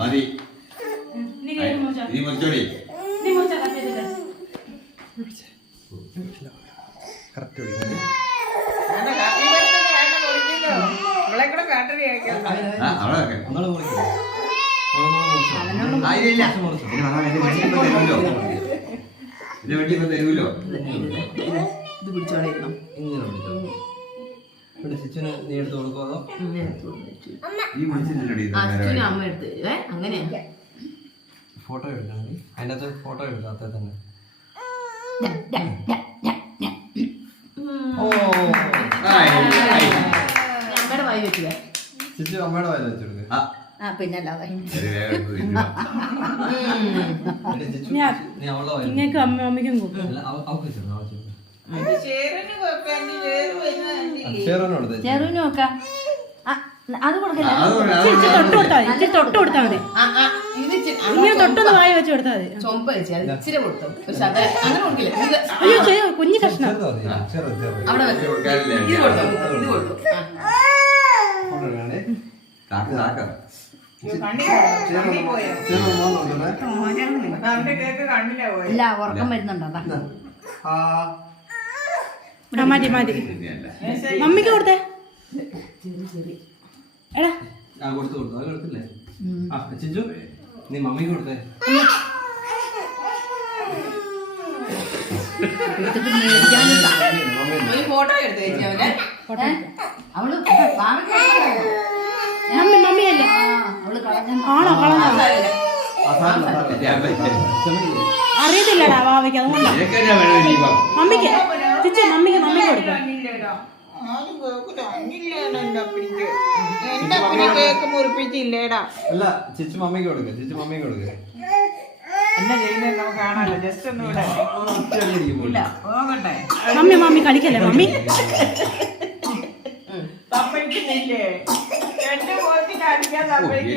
മതി ഇനി മുറിച്ചോടി കറക്റ്റ് തരൂലോ ഇത് പിടിച്ചോളായിരുന്നു ചിച്ചുന് നീ എടുത്ത് കൊടുക്കുമോ അമ്മ എടുത്ത് തരുവേ അങ്ങനെയാ ഫോട്ടോ എടുക്കണം അതിൻ്റെ അകത്ത് ഫോട്ടോ എടുക്കാത്ത തന്നെ അമ്മയുടെ വായി വെക്കുക ചിച്ചു അമ്മയുടെ വായിൽ വെച്ചെടുക്കുക പിന്നല്ലാതെ നീ അവളുടെ വായിൽ നിങ്ങൾക്ക് അമ്മയ്ക്കും കൊടുക്കും അവൾക്ക് വെച്ചെടുക്കും ചെറുവിന് നോക്കാം അത് കൊടുക്കല്ലേ തൊട്ട് കൊടുത്താൽ മതി ഇങ്ങനെ തൊട്ടൊന്ന് വായി വെച്ച് കൊടുത്താൽ മതി ചൊമ്പ വെച്ച് അത് ഇച്ചിരി കൊടുത്തു പക്ഷെ അത് അങ്ങനെ കൊടുക്കില്ല അയ്യോ കുഞ്ഞു കഷ്ണം അവിടെ ഇത് കൊടുത്തു ഇത് കൊടുത്തു ഇല്ല ഉറക്കം വരുന്നുണ്ടോ മതി മതി മമ്മിക്ക് കൊടുത്തേ എടാ കൊടുത്തു അത് കൊടുത്തില്ലേ ചിഞ്ചു നീ മമ്മിക്ക് കൊടുത്തേ ഫോട്ടോ എടുത്ത് അവള് മമ്മിയല്ലേ അവള് ആണോ കളഞ്ഞോ അറിയത്തില്ലടാ വാവയ്ക്ക് അതുകൊണ്ടാ മമ്മിക്ക് ചിച്ചു മമ്മിക്ക് കൊടുക്കാം അല്ല ചിച്ചു മമ്മിക്ക് കൊടുക്കുക ചിച്ചു മമ്മിക്ക് കൊടുക്കുക എന്നാ ചെയ്യുന്നത് നമുക്ക് കാണാമല്ലോ ജസ്റ്റ് ഒന്നും മമ്മി കളിക്കല്ലേ മമ്മി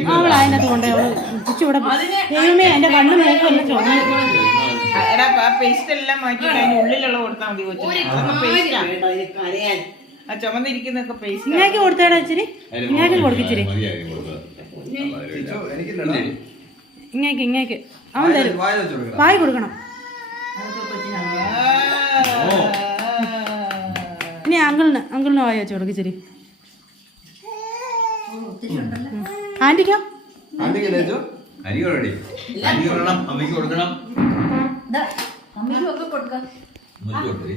അവൾ അതിനകത്ത് കൊണ്ടേ അവള് ചിച്ചു ഇവിടെ ദൈവമേ എന്റെ കണ്ണും മൂക്കും എല്ലാം ചോദിച്ചു പേസ്റ്റ് എല്ലാം മാറ്റി അതിന് ഉള്ളിലുള്ള കൊടുത്താൽ മതി ആ ചുമന്നിരിക്കുന്നൊക്കെ പേസ്റ്റ് ഇങ്ങേക്ക് കൊടുത്തേടാ ഇച്ചിരി ഇങ്ങേക്ക് കൊടുക്കിച്ചിരി ഇങ്ങേക്ക് അവൻ തരും വായി കൊടുക്കണം ഇനി അങ്കിളിന് വായി വെച്ച് കൊടുക്കിച്ചിരി ആന്റിക്കോ അരി കൊടുക്കണം അമ്മയ്ക്ക് കൊടുക്കണം അമ്മയ്ക്കും ഒക്കെ കൊടുക്കാം കൊടുത്തേ